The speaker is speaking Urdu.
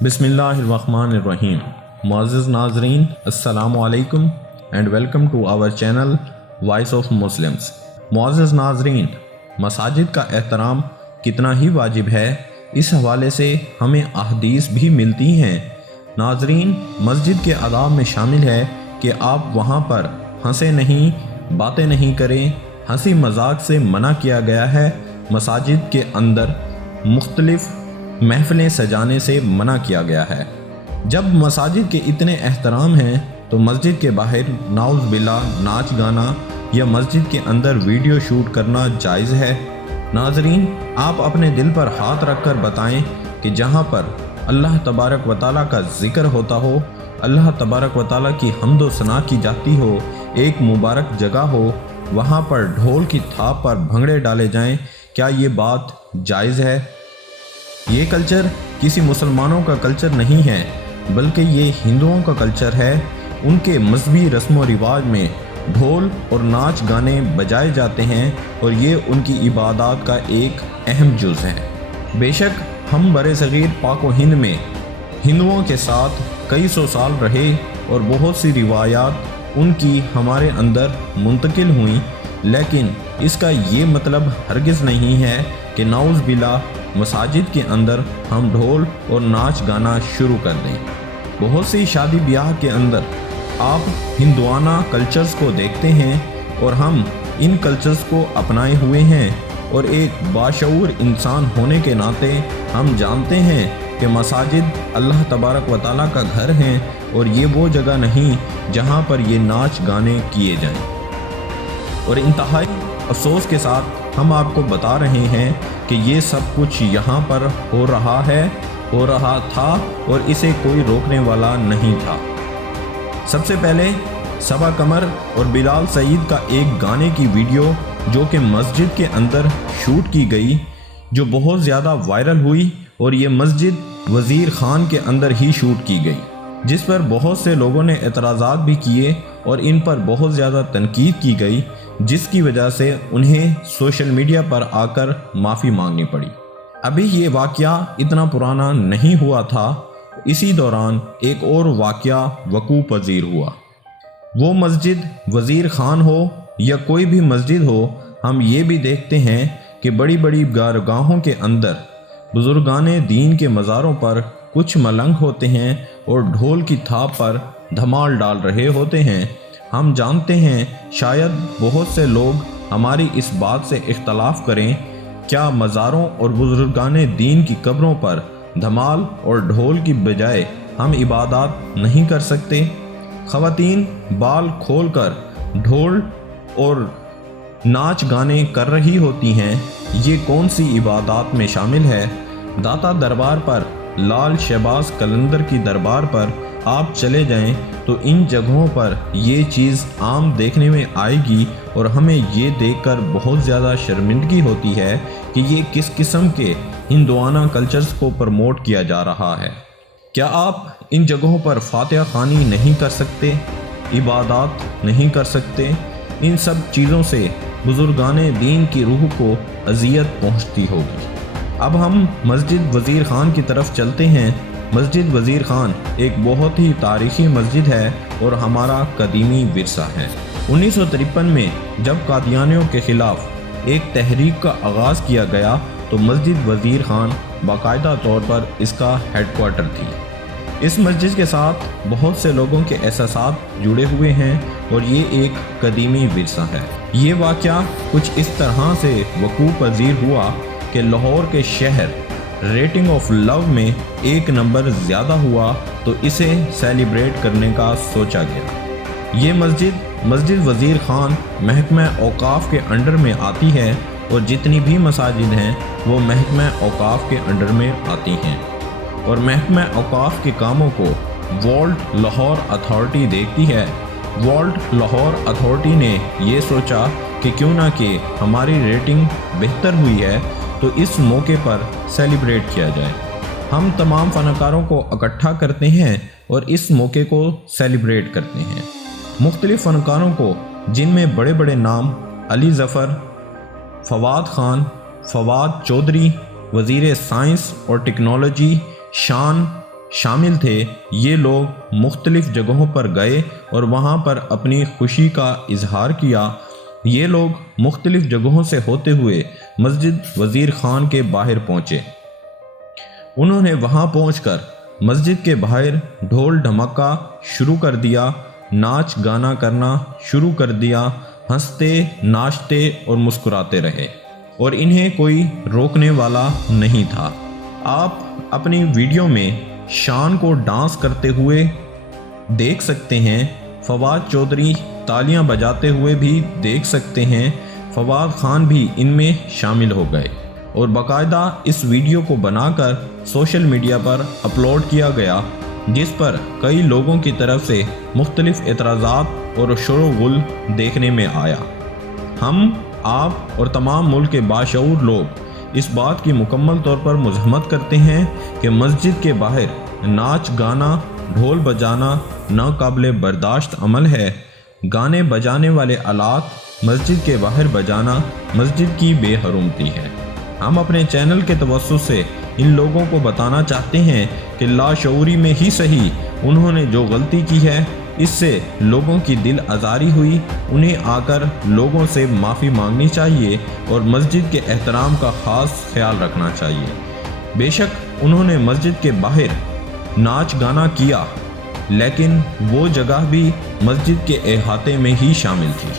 بسم اللہ الرحمن الرحیم۔ معزز ناظرین، السلام علیکم and welcome to our channel Voice of Muslims. معزز ناظرین، مساجد کا احترام کتنا ہی واجب ہے، اس حوالے سے ہمیں احادیث بھی ملتی ہیں۔ ناظرین، مسجد کے آداب میں شامل ہے کہ آپ وہاں پر ہنسے نہیں، باتیں نہیں کریں، ہنسی مذاق سے منع کیا گیا ہے۔ مساجد کے اندر مختلف محفلیں سجانے سے منع کیا گیا ہے۔ جب مساجد کے اتنے احترام ہیں تو مسجد کے باہر نعوذ باللہ ناچ گانا یا مسجد کے اندر ویڈیو شوٹ کرنا جائز ہے؟ ناظرین، آپ اپنے دل پر ہاتھ رکھ کر بتائیں کہ جہاں پر اللہ تبارک و تعالیٰ کا ذکر ہوتا ہو، اللہ تبارک و تعالیٰ کی حمد و ثنا کی جاتی ہو، ایک مبارک جگہ ہو، وہاں پر ڈھول کی تھاپ پر بھنگڑے ڈالے جائیں، کیا یہ بات جائز ہے؟ یہ کلچر کسی مسلمانوں کا کلچر نہیں ہے، بلکہ یہ ہندوؤں کا کلچر ہے۔ ان کے مذہبی رسم و رواج میں ڈھول اور ناچ گانے بجائے جاتے ہیں اور یہ ان کی عبادات کا ایک اہم جز ہے۔ بے شک ہم برصغیر پاک و ہند میں ہندوؤں کے ساتھ کئی سو سال رہے اور بہت سی روایات ان کی ہمارے اندر منتقل ہوئیں، لیکن اس کا یہ مطلب ہرگز نہیں ہے کہ نعوذ باللہ مساجد کے اندر ہم ڈھول اور ناچ گانا شروع کر دیں۔ بہت سی شادی بیاہ کے اندر آپ ہندوانہ کلچرز کو دیکھتے ہیں اور ہم ان کلچرز کو اپنائے ہوئے ہیں، اور ایک باشعور انسان ہونے کے ناطے ہم جانتے ہیں کہ مساجد اللہ تبارک و تعالیٰ کا گھر ہیں اور یہ وہ جگہ نہیں جہاں پر یہ ناچ گانے کیے جائیں۔ اور انتہائی افسوس کے ساتھ ہم آپ کو بتا رہے ہیں کہ یہ سب کچھ یہاں پر ہو رہا تھا اور اسے کوئی روکنے والا نہیں تھا۔ سب سے پہلے صبا قمر اور بلال سعید کا ایک گانے کی ویڈیو جو کہ مسجد کے اندر شوٹ کی گئی، جو بہت زیادہ وائرل ہوئی، اور یہ مسجد وزیر خان کے اندر ہی شوٹ کی گئی، جس پر بہت سے لوگوں نے اعتراضات بھی کیے اور ان پر بہت زیادہ تنقید کی گئی، جس کی وجہ سے انہیں سوشل میڈیا پر آ کر معافی مانگنی پڑی۔ ابھی یہ واقعہ اتنا پرانا نہیں ہوا تھا، اسی دوران ایک اور واقعہ وقوع پذیر ہوا۔ وہ مسجد وزیر خان ہو یا کوئی بھی مسجد ہو، ہم یہ بھی دیکھتے ہیں کہ بڑی بڑی گارگاہوں کے اندر بزرگان دین کے مزاروں پر کچھ ملنگ ہوتے ہیں اور ڈھول کی تھاپ پر دھمال ڈال رہے ہوتے ہیں۔ ہم جانتے ہیں شاید بہت سے لوگ ہماری اس بات سے اختلاف کریں، کیا مزاروں اور بزرگان دین کی قبروں پر دھمال اور ڈھول کی بجائے ہم عبادات نہیں کر سکتے؟ خواتین بال کھول کر ڈھول اور ناچ گانے کر رہی ہوتی ہیں، یہ کون سی عبادات میں شامل ہے؟ داتا دربار پر، لال شہباز قلندر کی دربار پر آپ چلے جائیں تو ان جگہوں پر یہ چیز عام دیکھنے میں آئے گی، اور ہمیں یہ دیکھ کر بہت زیادہ شرمندگی ہوتی ہے کہ یہ کس قسم کے ہندوانہ کلچرز کو پروموٹ کیا جا رہا ہے۔ کیا آپ ان جگہوں پر فاتحہ خوانی نہیں کر سکتے، عبادات نہیں کر سکتے؟ ان سب چیزوں سے بزرگان دین کی روح کو اذیت پہنچتی ہوگی۔ اب ہم مسجد وزیر خان کی طرف چلتے ہیں۔ مسجد وزیر خان ایک بہت ہی تاریخی مسجد ہے اور ہمارا قدیمی ورثہ ہے۔ 1953 میں جب قادیانیوں کے خلاف ایک تحریک کا آغاز کیا گیا تو مسجد وزیر خان باقاعدہ طور پر اس کا ہیڈ کوارٹر تھی۔ اس مسجد کے ساتھ بہت سے لوگوں کے احساسات جڑے ہوئے ہیں اور یہ ایک قدیمی ورثہ ہے۔ یہ واقعہ کچھ اس طرح سے وقوع پذیر ہوا کہ لاہور کے شہر ریٹنگ آف لو میں 1 نمبر زیادہ ہوا تو اسے سیلیبریٹ کرنے کا سوچا گیا۔ یہ مسجد وزیر خان محکمہ اوقاف کے انڈر میں آتی ہے اور جتنی بھی مساجد ہیں وہ محکمہ اوقاف کے انڈر میں آتی ہیں، اور محکمہ اوقاف کے کاموں کو ورلڈ لاہور اتھارٹی دیکھتی ہے۔ ورلڈ لاہور اتھارٹی نے یہ سوچا کہ کیوں نہ کہ ہماری ریٹنگ بہتر ہوئی ہے تو اس موقع پر سیلیبریٹ کیا جائے۔ ہم تمام فنکاروں کو اکٹھا کرتے ہیں اور اس موقع کو سیلیبریٹ کرتے ہیں۔ مختلف فنکاروں کو، جن میں بڑے بڑے نام علی ظفر، فواد خان، فواد چودھری، وزیر سائنس اور ٹیکنالوجی شان شامل تھے، یہ لوگ مختلف جگہوں پر گئے اور وہاں پر اپنی خوشی کا اظہار کیا۔ یہ لوگ مختلف جگہوں سے ہوتے ہوئے مسجد وزیر خان کے باہر پہنچے۔ انہوں نے وہاں پہنچ کر مسجد کے باہر ڈھول ڈھمکا شروع کر دیا، ناچ گانا کرنا شروع کر دیا، ہنستے ناچتے اور مسکراتے رہے اور انہیں کوئی روکنے والا نہیں تھا۔ آپ اپنی ویڈیو میں شان کو ڈانس کرتے ہوئے دیکھ سکتے ہیں، فواد چودھری تالیاں بجاتے ہوئے بھی دیکھ سکتے ہیں۔ فواد خان بھی ان میں شامل ہو گئے اور باقاعدہ اس ویڈیو کو بنا کر سوشل میڈیا پر اپلوڈ کیا گیا، جس پر کئی لوگوں کی طرف سے مختلف اعتراضات اور شور و غل دیکھنے میں آیا۔ ہم، آپ اور تمام ملک کے باشعور لوگ اس بات کی مکمل طور پر مذمت کرتے ہیں کہ مسجد کے باہر ناچ گانا، ڈھول بجانا ناقابل برداشت عمل ہے۔ گانے بجانے والے آلات مسجد کے باہر بجانا مسجد کی بے حرمتی ہے۔ ہم اپنے چینل کے توسط سے ان لوگوں کو بتانا چاہتے ہیں کہ لاشعوری میں ہی صحیح انہوں نے جو غلطی کی ہے، اس سے لوگوں کی دل آزاری ہوئی، انہیں آ کر لوگوں سے معافی مانگنی چاہیے اور مسجد کے احترام کا خاص خیال رکھنا چاہیے۔ بے شک انہوں نے مسجد کے باہر ناچ گانا کیا، لیکن وہ جگہ بھی مسجد کے احاطے میں ہی شامل تھی۔